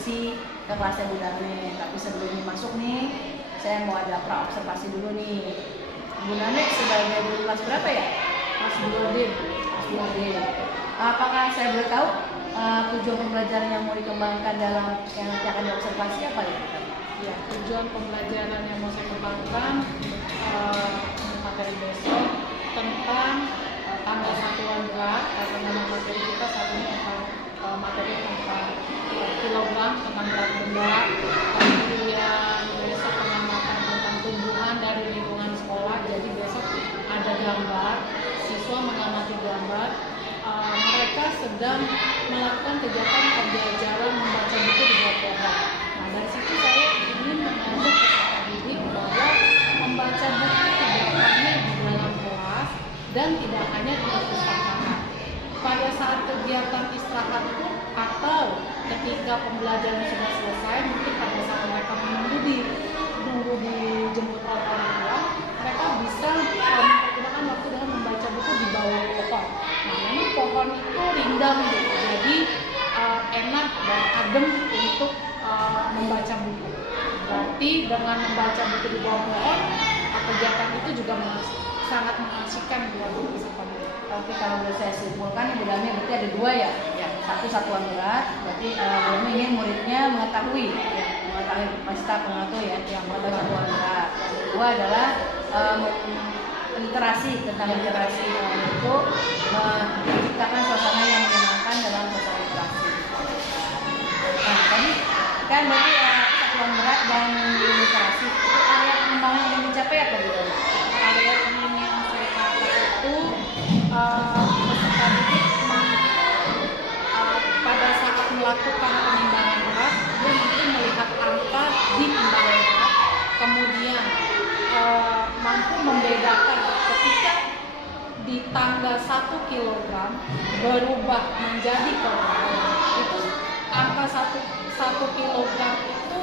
diskusi ke kelasnya Bu Nane. Tapi sebelum masuk nih, saya mau ada pra-observasi dulu nih. Bu Nane sebagai guru kelas berapa ya? Kelas 2D. Kelas 2D. Apakah saya boleh tahu tujuan pembelajaran yang mau dikembangkan dalam yang nanti akan diobservasi apa ya? Ya, tujuan pembelajaran yang mau saya kembangkan materi besok tentang tanggal satuan berat, karena memang materi kita saat ini tentang materi tentang kilogram, tentang berat benda. Kemudian besok pengamatan tentang tumbuhan dari lingkungan sekolah. Jadi besok ada gambar, siswa mengamati gambar. Mereka sedang melakukan kegiatan pembelajaran membaca buku di bawah pohon. Nah, dari situ saya ingin mengajak peserta didik bahwa membaca buku tidak hanya di dalam kelas dan tidak hanya di perpustakaan. Pada saat kegiatan istirahat pun atau ketika pembelajaran sudah selesai, mungkin pada saat mereka menunggu dijemput oleh orang tua, mereka bisa menggunakan waktu dengan membaca buku di bawah pohon. Nah, memang pohon itu rindang gitu, jadi enak dan adem untuk membaca buku. Berarti dengan membaca buku di bawah pohon, kegiatan itu juga sangat mengasihkan buat peserta didik. Oke, kalau boleh saya simpulkan, Bu Dami berarti ada dua ya. Satu satuan berat, berarti Bu Dami ingin muridnya mengetahui pesta pengatur ya, yang mengetahui satuan berat. Yang kedua adalah literasi, tentang literasi itu menciptakan suasana yang menyenangkan dalam proses literasi. Nah, tadi kan berarti satuan berat dan literasi itu area pengembangan yang dicapai apa gitu? Area ini yang saya capai itu peserta didik pada saat melakukan penimbangan berat, dia mampu melihat angka di timbangan berat, kemudian mampu membedakan ketika di tanggal 1 kg berubah menjadi kilogram. Itu angka 1 kg itu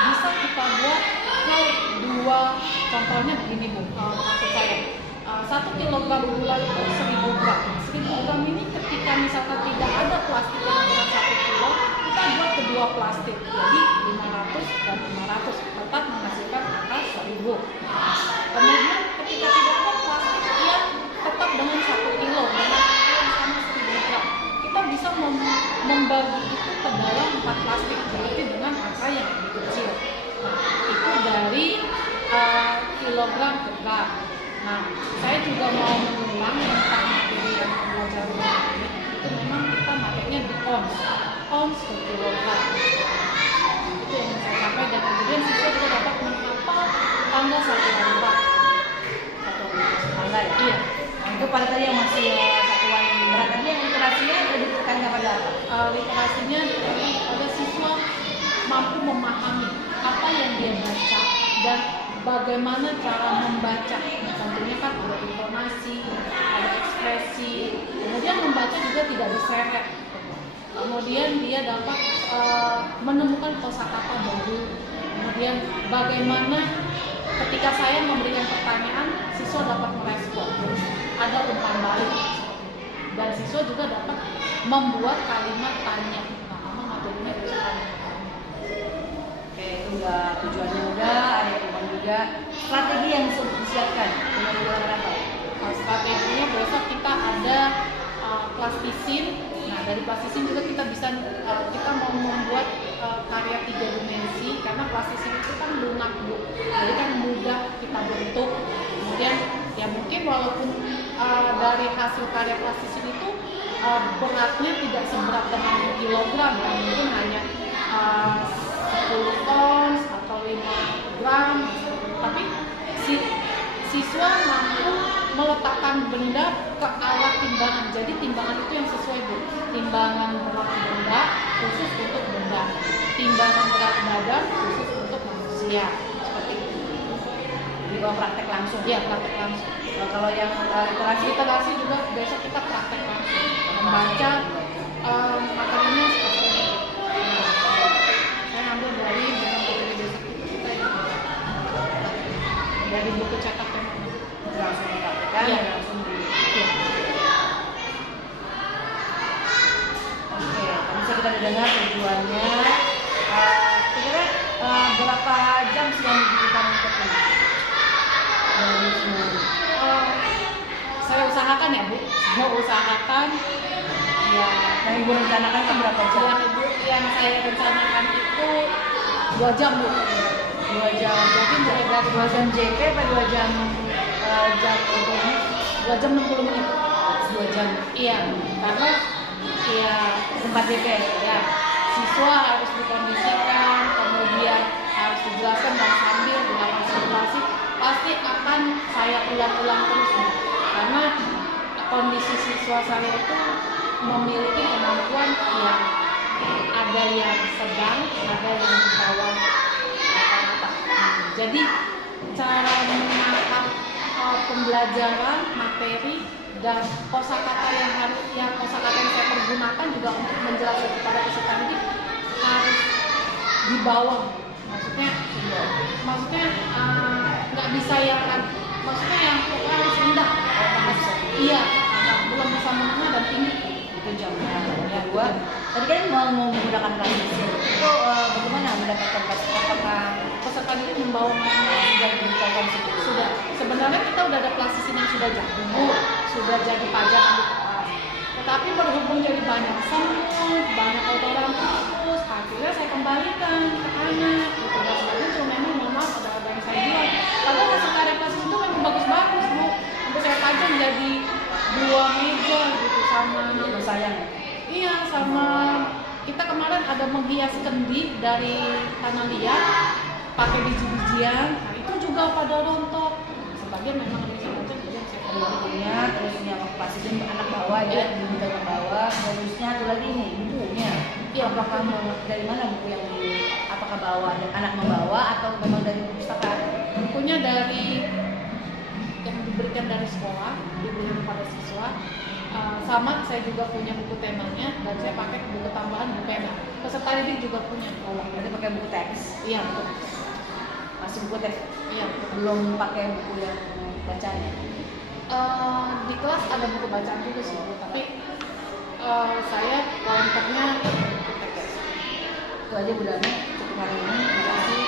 bisa kita buat ke dua, contohnya begini Bu, maksud saya 1 kg gula itu 1000 gram. 1000 gram ini ketika misalkan tidak ada plastik yang berat 1 kilo, kita buat kedua plastik, jadi 500 dan 500, tetap menghasilkan angka 1000. Kemudian ketika tidak ada plastik yang tetap dengan 1 kilo dengan angka yang sama 1000 gram, kita bisa membagi itu ke dalam 4 plastik, berarti dengan angka yang lebih kecil. Nah, itu dari kilogram ke gram. Nah, saya juga mau mengulang tentang materi yang pembelajaran ini. Itu memang kita materinya di ons ke kilogram. Itu yang saya capai, dan kemudian siswa juga dapat menghafal tanggal satuan berat. Tanggal ya? Iya. Itu pada tadi yang masih satuan berat tadi, yang literasinya lebih tekankan pada apa? Literasinya pada siswa mampu memahami apa yang dia baca dan bagaimana cara membaca. Tentunya kan ada intonasi, ada ekspresi, kemudian membaca juga tidak diseret. Kemudian dia dapat menemukan kosakata baru. Kemudian bagaimana ketika saya memberikan pertanyaan, siswa dapat merespon. Ada umpan balik. Dan siswa juga dapat membuat kalimat tanya. Nah, memang materinya itu tanya. Oke, itu udah tujuannya udah, ada yang juga. Strategi yang disiapkan dengan menggunakan apa? Strateginya besok kita ada plastisin. Nah, dari plastisin juga kita bisa kita mau membuat karya 3 dimensi, karena plastisin itu kan lunak Bu, jadi kan mudah kita bentuk. Kemudian ya mungkin walaupun dari hasil karya plastisin itu beratnya tidak seberat dengan kilogram, ya mungkin hanya 10 ons atau 5 gram, tapi siswa mampu meletakkan benda ke alat timbangan. Jadi timbangan itu yang sesuai Bu. Timbangan berat benda khusus untuk benda, timbangan berat badan khusus untuk manusia. Seperti itu. Di bawah praktek langsung. Ya, praktek langsung. Kalau yang literasi juga besok kita praktek langsung. Membaca materinya seperti ini. Saya ambil dari buku besok kita ya. Dari buku cetak yang langsung dipraktekkan ya. dan langsung di. Oke, bisa kita dengar tujuannya berapa jam sih yang dibutuhkan untuk ini? Dari semua. Saya usahakan ya Bu, saya usahakan ya. Yang ibu rencanakan kan berapa jam? Yang saya rencanakan itu 2 jam Bu. 2 jam. Jadi mulai dari 2 jam JP apa 2 jam jam untuk ini? 2 jam 60 menit. 2 jam. Iya, karena ya Tempat JP. ya siswa harus dikondisikan, kemudian harus dijelaskan dan sambil dilakukan simulasi pasti akan saya ulang-ulang terus Bu. Karena kondisi siswa saya itu memiliki kemampuan yang ada yang sedang, ada yang di bawah rata-rata. Jadi cara menangkap pembelajaran materi dan kosakata yang kosakata yang saya pergunakan juga untuk menjelaskan kepada peserta didik harus di bawah. Maksudnya nggak bisa yang maksudnya yang pokoknya harus rendah. Iya, belum bisa menengah dan tinggi. Itu jam. Yang kedua, tadi kan mau menggunakan transisi. Itu bagaimana mendapatkan apakah Peserta didik membawa sudah diberitahukan sebelumnya? sudah. Sebenarnya kita udah ada plastisnya yang sudah jadi Bu, sudah jadi pajak di kelas. Tetapi berhubung jadi banyak semut, banyak kotoran tikus, akhirnya saya kembalikan ke anak. Gitu. Dan sebenarnya cuma memang mohon maaf ada yang saya bilang. Padahal hasil karya plastis itu memang bagus-bagus Bu. Sampai saya pajang jadi 2 meja gitu sama. Sayang. Iya, sama kita kemarin ada menghias kendi dari tanah liat pakai biji-bijian. Nah, itu juga pada rontok. Sebagian memang ada yang sebagian saya Bukunya, terus yang pasti anak bawa ya, diminta anak bawa, terusnya satu lagi nih bukunya. Iya. Apakah dari mana buku yang apakah bawa anak membawa atau memang dari perpustakaan? bukunya dari yang diberikan dari sekolah, diberikan kepada siswa. Sama saya juga punya buku temanya dan saya pakai buku tambahan buku pena. Peserta didik juga punya. Oh, berarti pakai buku teks. Iya betul. Masih buku teks. Iya betul. Belum pakai buku yang bacanya. Di kelas ada buku bacaan juga sih, Bu. Tapi saya kelompoknya buku teks. Itu aja Bu Dani, cukup hari ini. Terima kasih.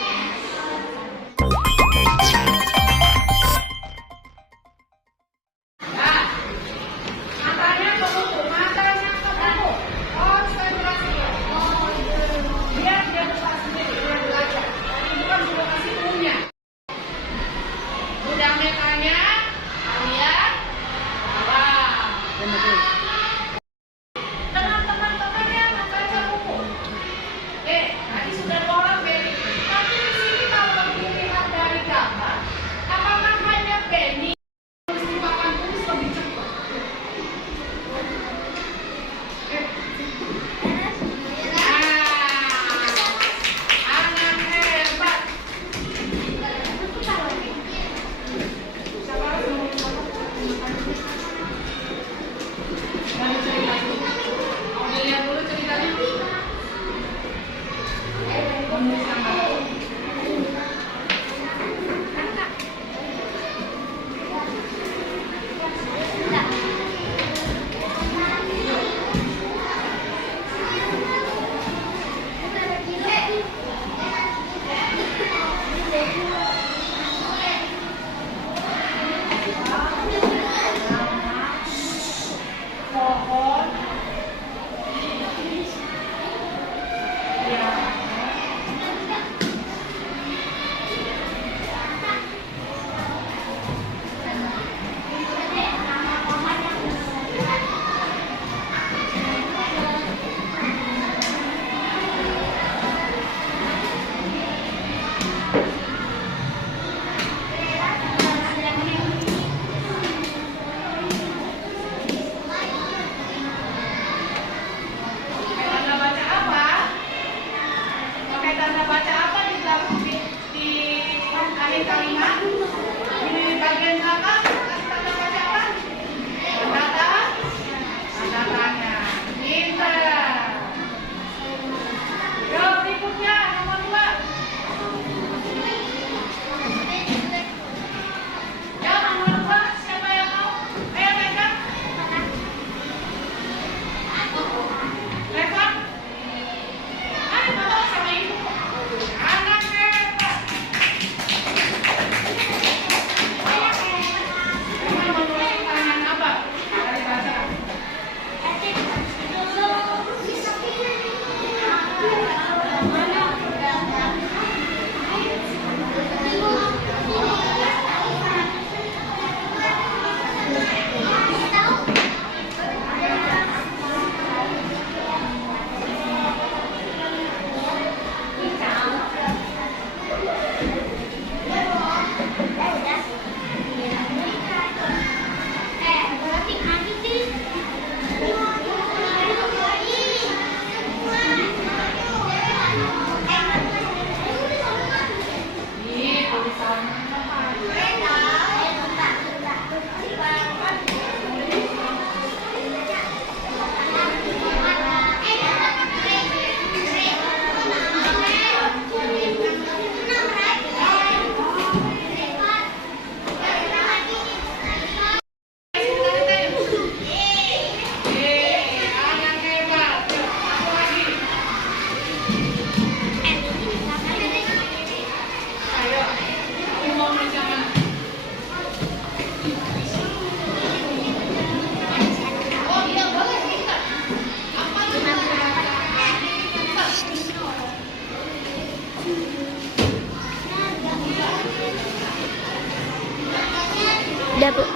Udah, Bu.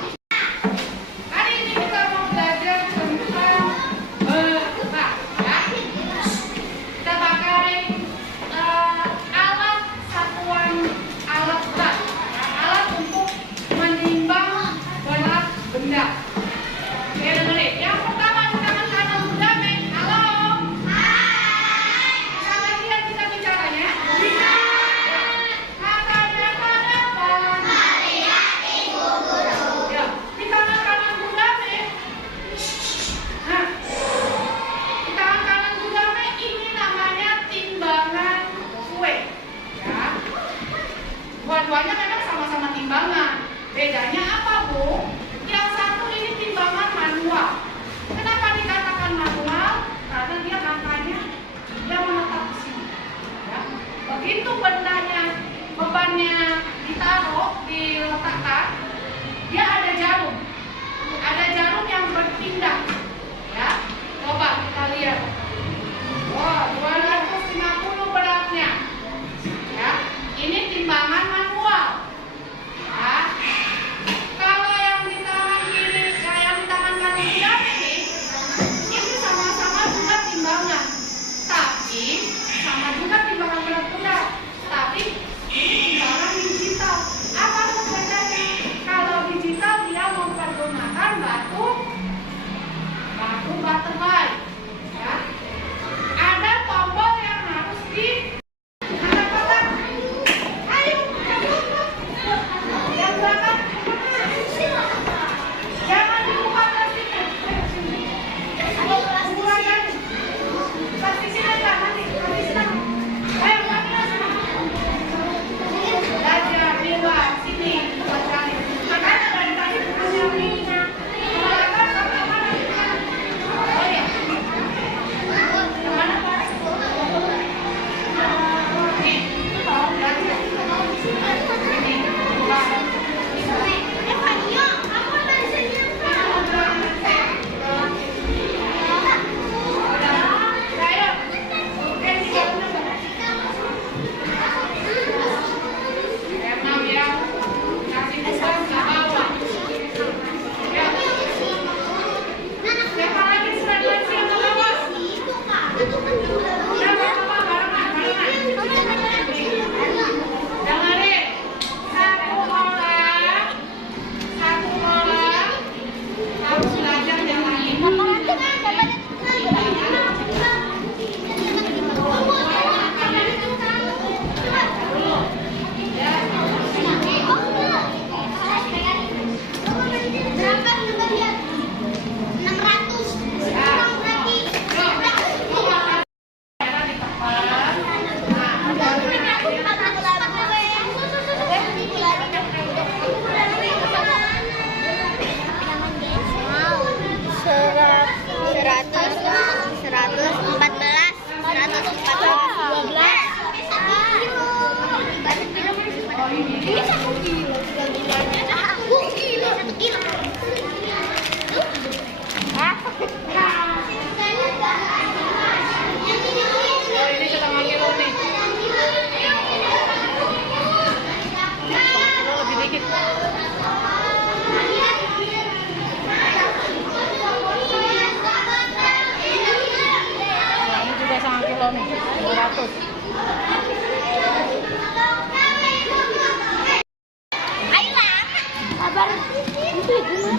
Hari ini kita mau belajar tentang berat, ya. Kita pakai alat satuan alat berat, ya. Alat untuk menimbang berat benda. Oke, dengerin. Yang pertama di tangan kanan benda, Mek. Halo. Hai. Bisa latihan kita bicaranya? Bisa. Matanya ke depan. Hati-hati, Bu Guru. Ya, di tangan kanan bunda, Mek. Nah, di tangan kanan bunda, Mek, ini namanya timbangan kue. Ya. Dua-duanya memang sama-sama timbangan. Bedanya apa, Bu? Yang satu ini timbangan manual. Kenapa dikatakan manual? Karena dia angkanya dia menetap di sini. Ya. Begitu bendanya, bebannya ditaruh, diletakkan, dia ada jarum. Ada jarum yang berpindah. Ya. Coba kita lihat. Wah, 250 beratnya. Ya. Ini timbangan manual. Ya. Kalau yang di tangan kiri, yang di tangan kanan tidak ini sama-sama juga timbangan. Tapi sama juga timbangan berat benda. Tapi ini timbangan digital. Apa tuh bedanya? Kalau digital dia mempergunakan batu baterai. Ya. Ada tombol yang harus di angkat-angkat. Ayo, yang belakang. Jangan dibuka plastiknya. Buruan kan? Plastiknya enggak nanti. Ayo, ambil sana. Belajar di luar sini. Belajar. Makanya dari tadi hanya ini. Kemana sampai mana? Oh ya. Kemana? Nih, belajar. Ini. Harus belajar yang lain. Ini setengah kilo nih. Lebih dikit. Ini juga setengah kilo nih, 200. Sabar. Itu gimana?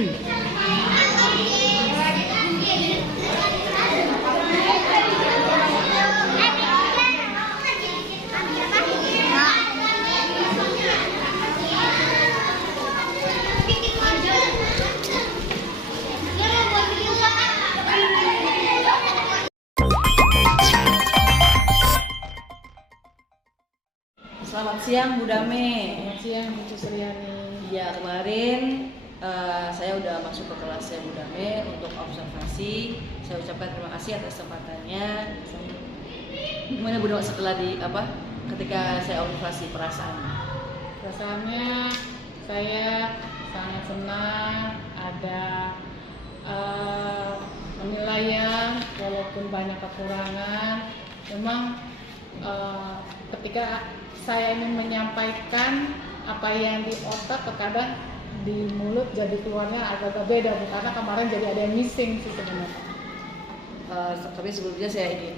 Selamat siang Bu Dame. Selamat siang Bu Suryani. Ya, kemarin saya udah masuk ke kelasnya Bu Dame untuk observasi. Saya ucapkan terima kasih atas kesempatannya. Gimana Bu Dame setelah ketika saya observasi perasaan? Perasaannya saya sangat senang, ada penilaian walaupun banyak kekurangan. Memang ketika saya ingin menyampaikan apa yang di otak, terkadang di mulut jadi keluarnya agak-agak beda, karena kemarin jadi ada yang missing sih sebenarnya. Tapi sebelumnya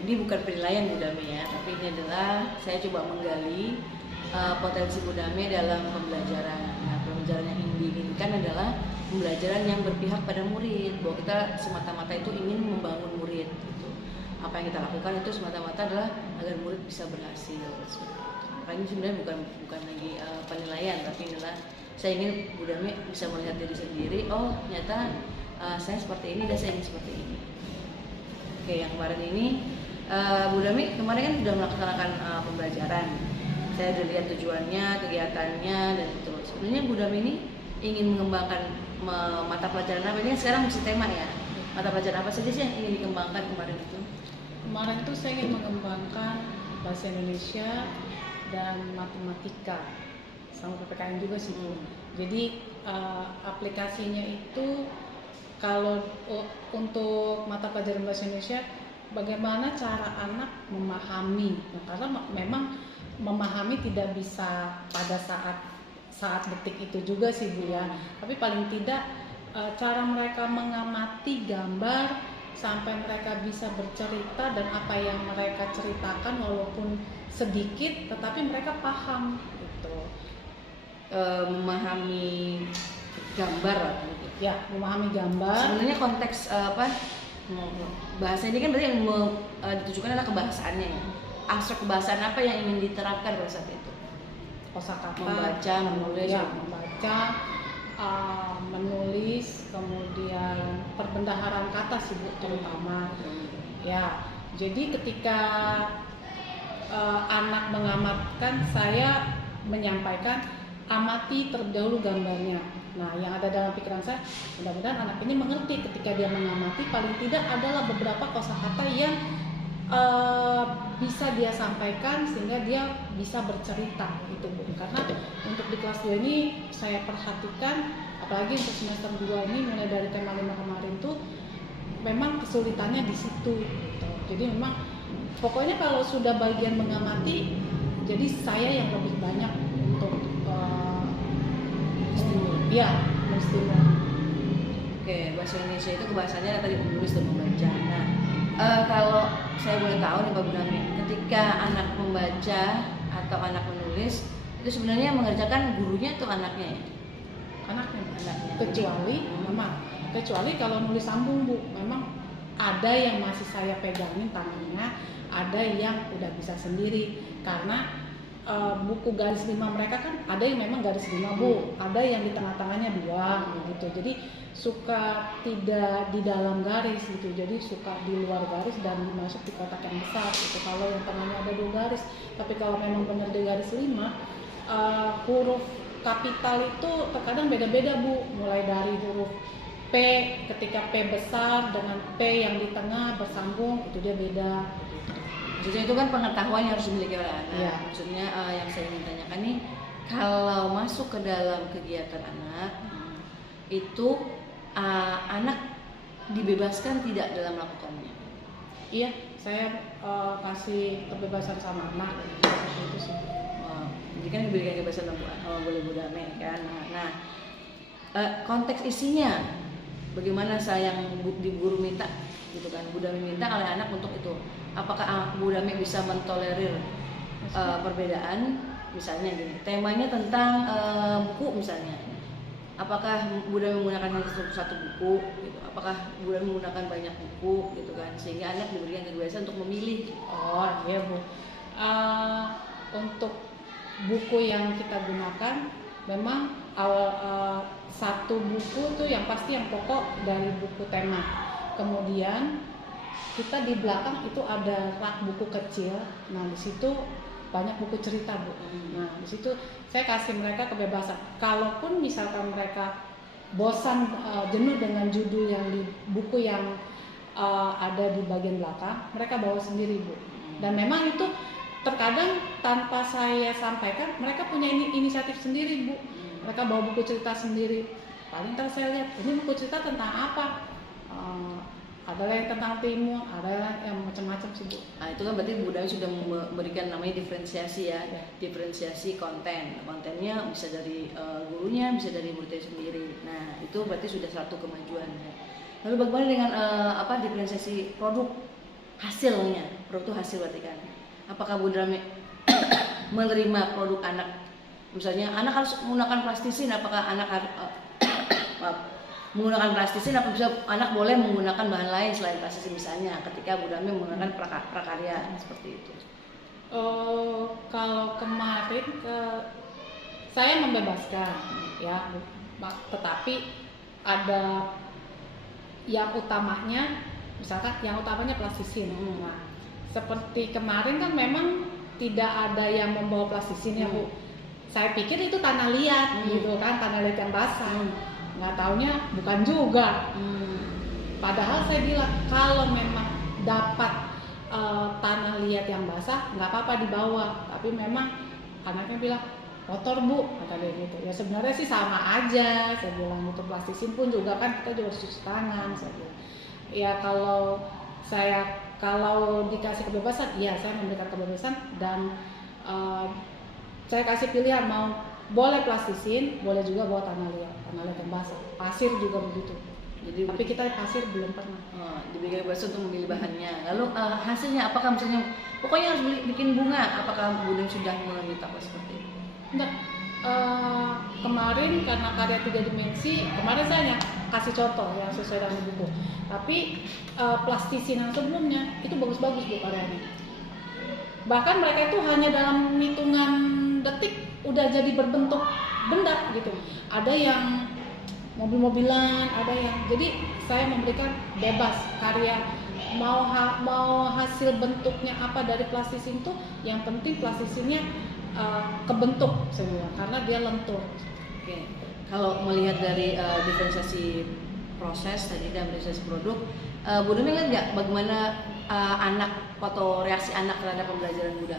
ini bukan penilaian Bu Dame ya, tapi ini adalah saya coba menggali potensi Bu Dame dalam pembelajaran. Nah, pembelajaran yang diinginkan adalah pembelajaran yang berpihak pada murid, bahwa kita semata-mata itu ingin membangun murid. Gitu. Apa yang kita lakukan itu semata-mata adalah agar murid bisa berhasil. Makanya ini sebenarnya bukan lagi penilaian, tapi adalah saya ingin Bu Dame bisa melihat diri sendiri. Oh, ternyata saya seperti ini dan saya ingin seperti ini. Oke, yang kemarin ini Bu Dame kemarin kan sudah melaksanakan pembelajaran. Saya sudah lihat tujuannya, kegiatannya, dan itu. Sebenarnya Bu Dame ini ingin mengembangkan mata pelajaran apa? Ini sekarang mesti tema ya. Mata pelajaran apa saja sih yang ingin dikembangkan kemarin itu? Kemarin itu saya ingin mengembangkan bahasa Indonesia dan matematika, sama PPKN juga sih. Jadi aplikasinya itu kalau untuk mata pelajaran bahasa Indonesia, bagaimana cara anak memahami. Nah, karena memang memahami tidak bisa pada saat detik itu juga sih Bu ya. Tapi paling tidak cara mereka mengamati gambar sampai mereka bisa bercerita, dan apa yang mereka ceritakan walaupun sedikit tetapi mereka paham gitu. Memahami gambar gitu. Ya, memahami gambar. Sebenarnya konteks bahasa ini kan berarti yang ditujukan adalah kebahasaannya ya. Aspek kebahasaan apa yang ingin diterapkan pada saat itu? Kosakata, membaca, menulis, menulis, kemudian perbendaharaan kata sih Bu terutama. Ya, jadi ketika anak mengamatkan, saya menyampaikan amati terlebih dahulu gambarnya. Nah, yang ada dalam pikiran saya, mudah-mudahan anak ini mengerti ketika dia mengamati, paling tidak adalah beberapa kosakata yang bisa dia sampaikan sehingga dia bisa bercerita gitu Bu. Karena untuk di kelas 2 ini saya perhatikan, apalagi untuk semester 2 ini mulai dari tema 5 kemarin tuh memang kesulitannya di situ gitu. Jadi memang pokoknya kalau sudah bagian mengamati, jadi saya yang lebih banyak untuk menstimulus. Oke, bahasa Indonesia itu kebahasannya tadi menulis dan membaca. Nah, kalau saya boleh tahu nih Pak Bu Dame, ketika anak membaca atau anak menulis, itu sebenarnya mengerjakan gurunya atau anaknya ya? Anaknya. Kecuali kalau nulis sambung Bu, memang ada yang masih saya pegangin tangannya, ada yang udah bisa sendiri. Karena buku garis 5 mereka kan ada yang memang garis 5 Bu, ada yang di tengah-tengahnya 2 gitu. Jadi suka tidak di dalam garis gitu, jadi suka di luar garis dan masuk di kotak yang besar gitu. Kalau yang tengahnya ada 2 garis, tapi kalau memang benar di garis 5, huruf kapital itu terkadang beda-beda Bu, mulai dari huruf P, ketika P besar dengan P yang di tengah bersambung, itu dia beda. Jadi itu kan pengetahuan yang harus dimiliki oleh anak. Ya. Maksudnya yang saya ingin tanyakan nih, kalau masuk ke dalam kegiatan anak, itu anak dibebaskan tidak dalam melakukannya? Iya, saya kasih kebebasan sama anak seperti itu sih. Jadi kan diberikan kebebasan oleh Bu Dame kan. Nah, konteks isinya bagaimana saya yang di guru minta gitu kan, Bu Dame minta oleh anak untuk itu. Apakah Bu Dame bisa mentolerir perbedaan? Misalnya gini, temanya tentang buku misalnya. apakah Bunda menggunakan hanya satu buku gitu, apakah Bunda menggunakan banyak buku gitu kan, sehingga anak diberikan kebebasan untuk memilih. Oh iya Bu. Untuk buku yang kita gunakan memang satu buku tuh yang pasti yang pokok dari buku tema. Kemudian kita di belakang itu ada rak buku kecil. Nah di situ banyak buku cerita Bu. Nah di situ saya kasih mereka kebebasan. Kalaupun misalkan mereka bosan, jenuh dengan judul yang di buku yang ada di bagian belakang, mereka bawa sendiri Bu. Dan memang itu terkadang tanpa saya sampaikan mereka punya inisiatif sendiri Bu. Mereka bawa buku cerita sendiri. Paling ntar saya lihat ini buku cerita tentang apa. Ada yang tentang timun, ada yang macam-macam sih Bu. Nah itu kan berarti Bunda sudah memberikan namanya diferensiasi ya, diferensiasi konten. Kontennya bisa dari gurunya, bisa dari muridnya sendiri. Nah itu berarti sudah satu kemajuan ya. Lalu bagaimana dengan diferensiasi produk hasilnya? Produk itu hasil berarti kan. Apakah Bunda menerima produk anak? Misalnya anak harus menggunakan plastisin, apakah anak harus menggunakan plastisin, apa bisa anak boleh menggunakan bahan lain selain plastisin, misalnya ketika Bunda menggunakan prakarya seperti itu? Kalau kemarin saya membebaskan ya, tetapi ada yang utamanya, misalkan yang utamanya plastisin. Nah, seperti kemarin kan memang tidak ada yang membawa plastisin ya Bu. Saya pikir itu tanah liat gitu kan, tanah liat yang basah. Nggak taunya bukan juga. Padahal saya bilang kalau memang dapat tanah liat yang basah nggak apa-apa dibawa, tapi memang anaknya bilang kotor Bu, kata dia gitu. Ya sebenarnya sih sama aja, saya bilang itu plastisin pun juga kan kita juga harus cuci tangan, saya bilang. Ya kalau dikasih kebebasan, iya saya memberikan kebebasan dan saya kasih pilihan mau boleh plastisin, boleh juga bawa tanah liat yang basah, pasir juga begitu. Jadi, tapi kita pasir belum pernah. Diberikan kebebasan untuk memilih bahannya. Lalu hasilnya apakah misalnya pokoknya harus bikin bunga? Apakah Bunda sudah meminta seperti itu? Enggak. Kemarin karena karya 3 dimensi, kemarin saya hanya kasih contoh yang sesuai dengan buku. Tapi plastisin yang sebelumnya itu bagus-bagus Bu karyanya. Bahkan mereka itu hanya dalam hitungan detik udah jadi berbentuk benda gitu. Ada yang mobil-mobilan, ada yang, jadi saya memberikan bebas karya mau hasil bentuknya apa dari plastisin itu, yang penting plastisinnya kebentuk semua karena dia lentur. Oke. Kalau melihat dari diferensiasi proses tadi dan diferensiasi produk, Bunda melihat nggak bagaimana anak atau reaksi anak terhadap pembelajaran Bunda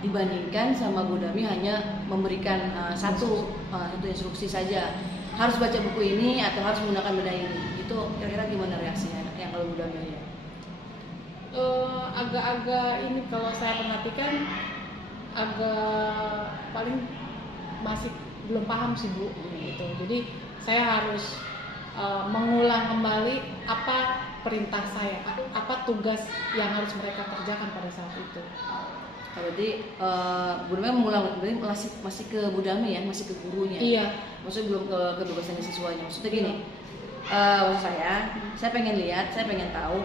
dibandingkan sama Bunda hanya memberikan satu instruksi saja, harus baca buku ini atau harus menggunakan benda ini, itu kira-kira gimana reaksinya anak yang kalau Bunda lihat? Agak-agak ini kalau saya perhatikan agak paling masih belum paham sih Bu gitu. Jadi saya harus mengulang kembali apa perintah saya, apa tugas yang harus mereka kerjakan pada saat itu. Berarti Bunda mengulang, berarti masih ke Budami ya, masih ke gurunya. Iya. Maksudnya belum ke kebebasan siswanya. Maksudnya gini, maksud saya pengen lihat, saya pengen tahu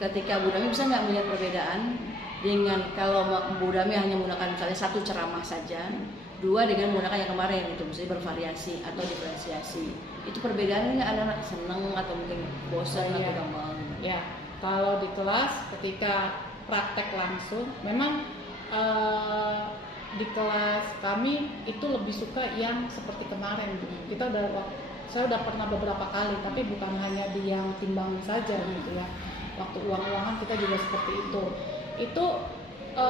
ketika Budami bisa nggak melihat perbedaan dengan kalau Budami hanya menggunakan misalnya satu ceramah saja, dua dengan menggunakan yang kemarin itu, misalnya bervariasi atau diferensiasi. Itu perbedaannya nggak anak-anak seneng atau mungkin bosan atau gampang? Ya, kalau di kelas ketika praktek langsung, memang di kelas kami itu lebih suka yang seperti kemarin. Saya udah pernah beberapa kali, tapi bukan hanya di yang timbangan saja gitu ya. Waktu uang-uangan kita juga seperti itu. Itu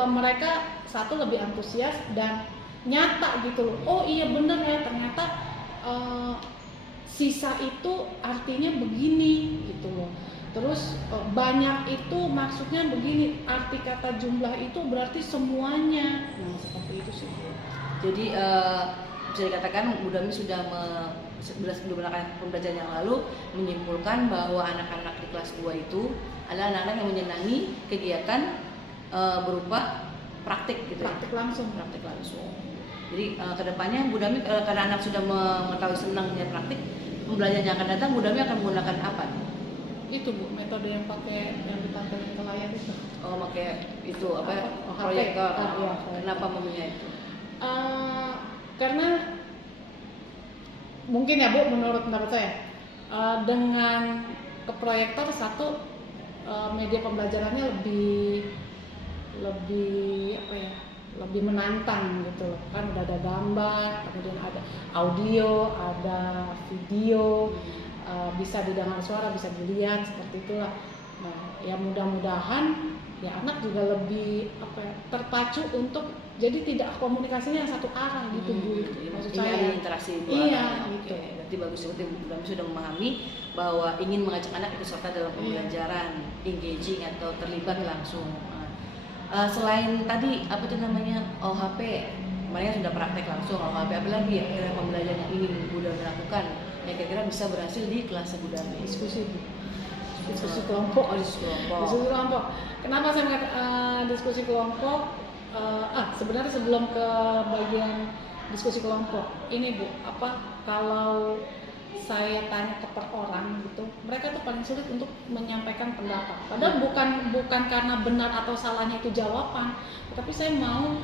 mereka satu lebih antusias dan nyata gitu loh. Oh iya bener ya, ternyata sisa itu artinya begini gitu loh. Terus banyak itu maksudnya begini, arti kata jumlah itu berarti semuanya. Nah seperti itu sih. Jadi bisa dikatakan Budami sudah menggunakan pembelajaran yang lalu menyimpulkan bahwa anak-anak di kelas 2 itu adalah anak-anak yang menyenangi kegiatan berupa praktik gitu. Praktik langsung. Jadi kedepannya Bu Dami karena anak sudah mengetahui senang dengan praktik, pembelajaran yang akan datang Bu Dami akan menggunakan apa? Itu Bu, metode yang ditampilkan ke layar itu. Oh, pakai itu apa? Oh, HP. Proyektor. Iya, Kenapa memilih itu? Karena mungkin ya Bu, menurut pendapat saya, dengan ke proyektor satu, media pembelajarannya lebih apa ya, lebih menantang gitu loh. Kan udah ada gambar, kemudian ada audio, ada video, bisa didengar suara, bisa dilihat, seperti itulah. Nah, ya mudah-mudahan ya anak juga lebih apa ya, terpacu untuk jadi tidak komunikasinya yang satu arah gitu Bu. Maksud Ini saya ada interaksi dua iya arah. gitu. Oke, berarti bagus seperti Bu Dami sudah memahami bahwa ingin mengajak anak ikut serta dalam pembelajaran, engaging atau terlibat langsung. Selain tadi apa itu namanya OHP, kemarin sudah praktek langsung OHP, apa lagi ya kira pembelajaran yang ingin Bu Dami lakukan yang kira-kira bisa berhasil di kelas Bu Dami? Diskusi kelompok. Diskusi kelompok. Diskusi kelompok. Kenapa saya mengatakan diskusi kelompok? Sebenarnya sebelum ke bagian diskusi kelompok, ini Bu, kalau saya tanya ke per orang gitu, mereka tuh paling sulit untuk menyampaikan pendapat. Padahal bukan karena benar atau salahnya itu jawaban, tapi saya mau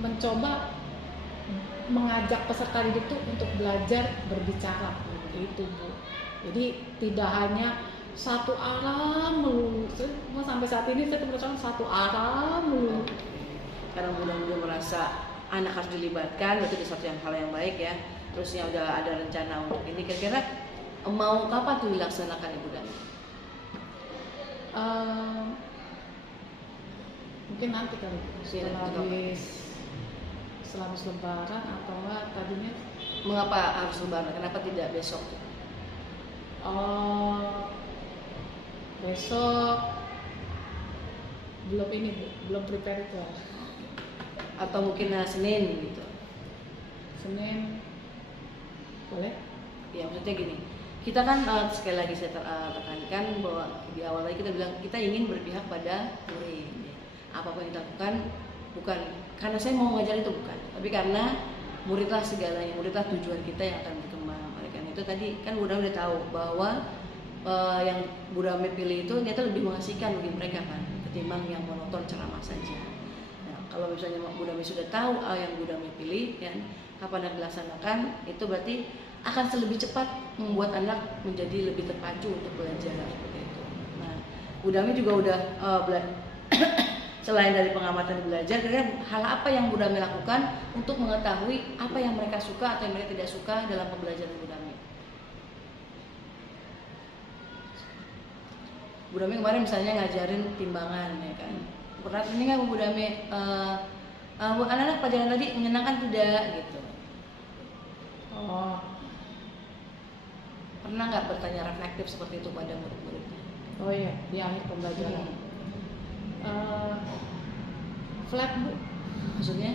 mencoba mengajak peserta didik tuh untuk belajar berbicara, gitu Bu. Jadi tidak hanya satu arah melulu. Sampai saat ini saya terus satu arah melulu. Karena mudah-mudahan merasa anak harus dilibatkan, berarti itu suatu hal yang baik ya. Terusnya udah ada rencana untuk ini. Kira-kira mau kapan tuh dilaksanakan Ibu Dami? Mungkin nanti kali setelah habis Lebaran atau enggak tadinya. Mengapa harus Lebaran? Kenapa tidak besok? Besok belum ini Bu, belum prepare itu. Atau mungkin Senin gitu? Senin boleh? Ya maksudnya gini, kita kan sekali lagi saya tekankan bahwa di awal lagi kita bilang kita ingin berpihak pada murid. Apapun yang dilakukan bukan karena saya mau ngajar itu, bukan, tapi karena muridlah segalanya, muridlah tujuan kita yang akan berkembang. Oleh karena itu tadi kan Bu Dami udah tahu bahwa yang Bu Dami pilih itu ternyata lebih mengasihkan bagi mereka kan ketimbang yang monoton ceramah saja. Nah, kalau misalnya Bu Dami sudah tahu yang Bu Dami pilih kan kapan akan dilaksanakan, itu berarti akan lebih cepat membuat anak menjadi lebih terpacu untuk belajar seperti itu. Nah, Bu Dami juga udah selain dari pengamatan belajar, kira-kira hal apa yang Bu Dami lakukan untuk mengetahui apa yang mereka suka atau yang mereka tidak suka dalam pembelajaran Bu Dami? Bu Dami kemarin misalnya ngajarin timbangan ya kan. Pernah ini nggak Bu Dami anak-anak pelajaran tadi menyenangkan tidak gitu? Pernah nggak bertanya reflektif seperti itu pada murid-muridnya? Oh iya, di akhir pembelajaran. Flat Bu, Maksudnya?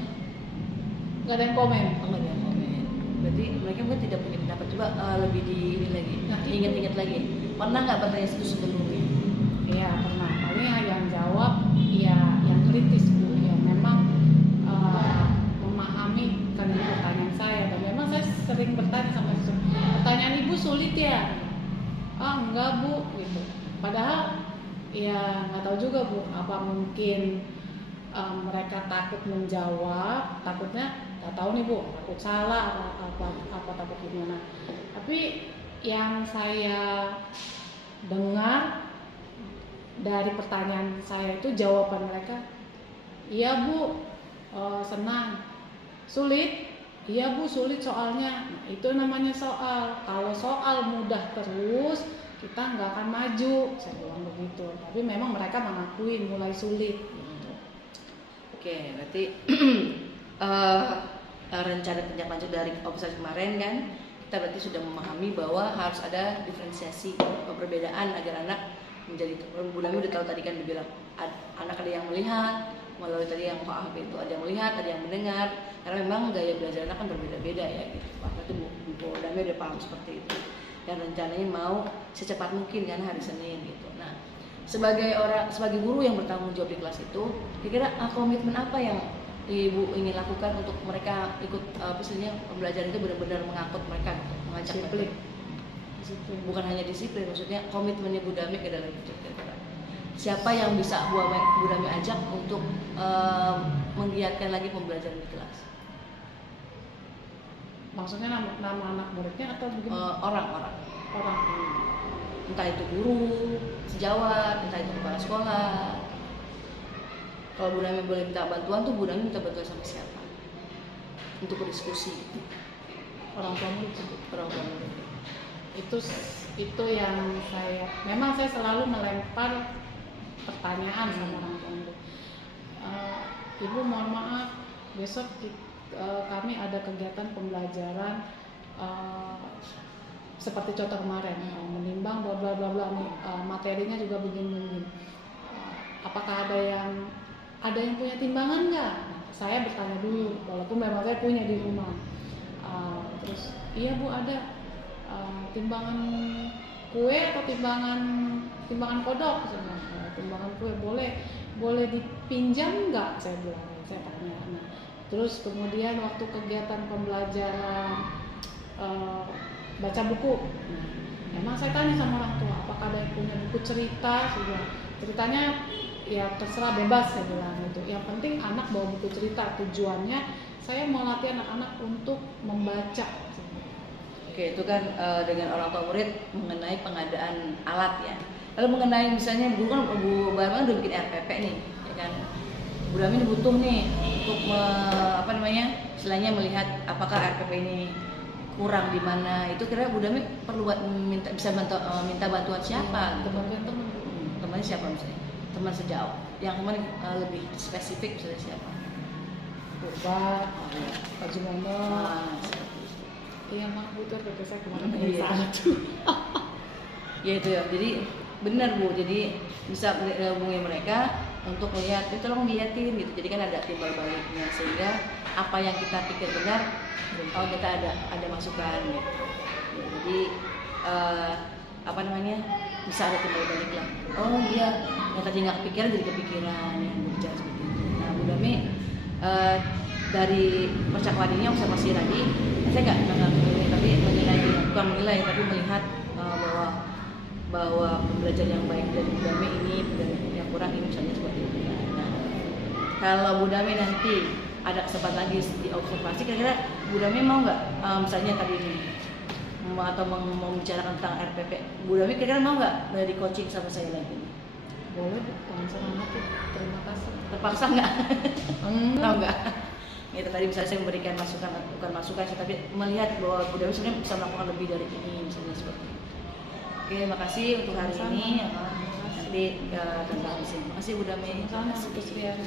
nggak ada yang komen. Oh, nggak ada yang komen. Berarti mereka mungkin tidak punya pendapat. Coba lebih di ini lagi, ingat-ingat lagi. Pernah nggak bertanya itu sebelumnya? Iya pernah. Paling yang jawab ya yang kritis Bu, ya memang memahami kan pertanyaan saya, dan memang saya sering bertanya sama siswa, pertanyaan Ibu sulit ya? Enggak Bu, gitu. Padahal ya nggak tahu juga Bu, apa mungkin mereka takut menjawab, takutnya nggak tahu nih Bu, takut salah apa takut gimana. Tapi yang saya dengar dari pertanyaan saya itu jawaban mereka, iya Bu, senang. Sulit? Iya Bu, sulit soalnya. Nah, itu namanya soal. Kalau soal mudah terus, kita nggak akan maju. Saya bilang begitu. Tapi memang mereka mengakui mulai sulit. Oke, berarti rencana tindak lanjut dari observasi kemarin kan, kita berarti sudah memahami bahwa harus ada diferensiasi perbedaan agar anak menjadi. Bu Dami udah tahu tadi kan dibilang anak ada yang melihat, melalui tadi yang PAHP itu ada yang melihat, ada yang mendengar, karena memang gaya belajar anak kan berbeda-beda ya gitu. Itu Bu Dami udah paham seperti itu. Dan rencananya mau secepat mungkin kan hari Senin gitu. Nah, sebagai guru yang bertanggung jawab di kelas itu, kira-kira komitmen apa yang Ibu ingin lakukan untuk mereka ikut misalnya pembelajaran itu benar-benar mengangkut mereka, gitu, mengajak Disiplin. mereka. Bukan hanya disiplin, maksudnya komitmennya Bu Dami ke dalam hidup kita. Siapa yang bisa Bu Dami ajak untuk menggiatkan lagi pembelajaran di kelas? Maksudnya nama anak muridnya atau bagaimana? Orang-orang, Orang. entah itu guru, sejawat, entah itu kepala sekolah. Kalau Bu Dami boleh minta bantuan tuh Bu Dami minta bantuan sama siapa? Untuk berdiskusi. Orang tua murid sebut. Orang tua murid. Itu yang memang saya selalu melempar pertanyaan sama orang tua murid. Ibu mohon maaf, besok kami ada kegiatan pembelajaran seperti contoh kemarin, menimbang bla bla bla bla nih, materinya juga begini. Apakah ada yang punya timbangan nggak? Nah, saya bertanya dulu, walaupun memang saya punya di rumah. Terus iya Bu, ada timbangan kue atau timbangan kodok? Timbangan kue boleh dipinjam nggak? Saya bilang, saya tanya. Nah, terus kemudian waktu kegiatan pembelajaran baca buku, nah, memang saya tanya sama orang tua, apakah ada yang punya buku cerita? Ceritanya ya terserah, bebas, saya bilang gitu. Yang penting anak bawa buku cerita. Tujuannya saya mau latih anak-anak untuk membaca. Oke, itu kan dengan orang tua murid mengenai pengadaan alat ya. Lalu mengenai misalnya Bu Barman udah bikin RPP nih, ya kan? Bu Dami butuh nih untuk istilahnya melihat apakah RPP ini kurang di mana. Itu kira Bu Dami perlu minta bantuan siapa? Temannya siapa misalnya? Teman sejauh. Yang kemarin lebih spesifik misalnya siapa? Pak Jumono. Iya mak, butuh RPP saya kemarin Iya. satu. Ya itu ya. Jadi benar Bu. Jadi bisa hubungi mereka untuk melihat, tolong dilihatin gitu. Jadi kan ada timbal baliknya sehingga apa yang kita pikir benar, kita ada masukan gitu. Ya, jadi bisa ada timbal balik lah. Oh iya, yang tadi nggak kepikiran jadi kepikiran, yang berbicara seperti itu. Nah Bu Dami dari percakapan ini observasi tadi, saya nggak menilai, tapi bukan menilai, tapi melihat bahwa pembelajaran yang baik dari Bu Dami ini, yang kurang ini misalnya seperti itu. Nah, kalau Bu Dami nanti ada kesempatan lagi di observasi, kira-kira Bu Dami mau nggak misalnya tadi ini atau mau membicarakan tentang RPP, Bu Dami kira-kira mau nggak di coaching sama saya lagi? Boleh, bukan sama anak. Terima kasih. Terpaksa nggak? Tahu nggak? Itu tadi misalnya saya memberikan masukan, bukan masukan sih, tapi melihat bahwa Bu Dami sebenarnya bisa melakukan lebih dari ini, misalnya seperti itu. Oke, makasih untuk hari ini. Nanti tentang di sini. Makasih Bu Dami. Sama-sama, Bu Sriani.